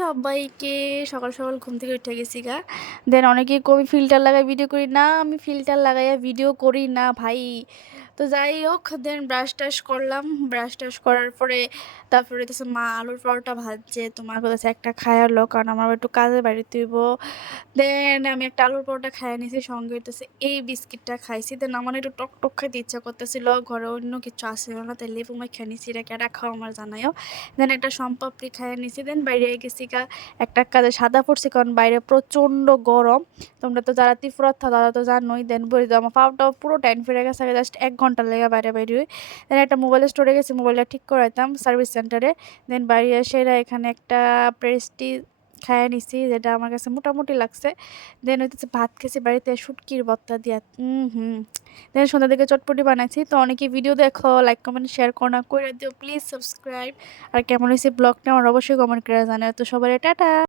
সবাইকে সকাল সকাল ঘুম থেকে উঠে গেছি গা। দেন অনেকেই কবি ফিল্টার লাগাই ভিডিও করি না, আমি ফিল্টার লাগাইয়া ভিডিও করি না ভাই। তো যাই হোক, দেন ব্রাশ টাশ করলাম। ব্রাশ টাশ করার পরে তারপরে হচ্ছে মা আলুর পরোটা ভাজছে, তোমার কাছে একটা খায়ালো, কারণ আমার একটু কাজে বাড়ি তুইব। দেন আমি একটা আলুর পরোটা খাইয়া নিয়েছি, সঙ্গে হইতেছে এই বিস্কিটটা খাইছি। দেন আমার একটু টক টক খাইতে ইচ্ছা করতেছিল, ঘরে অন্য কিছু আসছিল না, তাই লেবু মাই খাই নিছি। এটা কেটা খাও আমার জানাইও। দেন একটা সম্পাপড়ি খাইয়া নিছি। দেন বাইরে গেছি গা, একটা কাজে সাদা পড়ছি, কারণ বাইরে প্রচণ্ড গরম। তোমরা তো যারা ত্রিপুরাত থাকো তারা তো জানোই। দেন বলি আমার পাউটাও পুরো টাইম ফিরে গেছে, জাস্ট 1 ঘন্টা লেগে বাইরে বাইরে হই। দেন একটা মোবাইলের স্টোরে গেছি, মোবাইলটা ঠিক করাইতাম সার্ভিস সেন্টারে। দেন বাইরে এসে এখানে একটা প্রেস্টিজ খাইয়া নিছি, যেটা আমার কাছে মোটামুটি লাগছে। দেন হইতেছে ভাত খেয়েছি বাড়িতে শুটকির ভর্তা দিয়া। দেন সন্ধ্যার দিকে চটপটি বানাইছি। তো অনেকে ভিডিও দেখো, লাইক কমেন্ট শেয়ার করো না, করে দিও প্লিজ সাবস্ক্রাইব। আর কেমন হয়েছে ব্লগটা আমার অবশ্যই কমেন্ট করে জানাও। তো সবাই টাটা।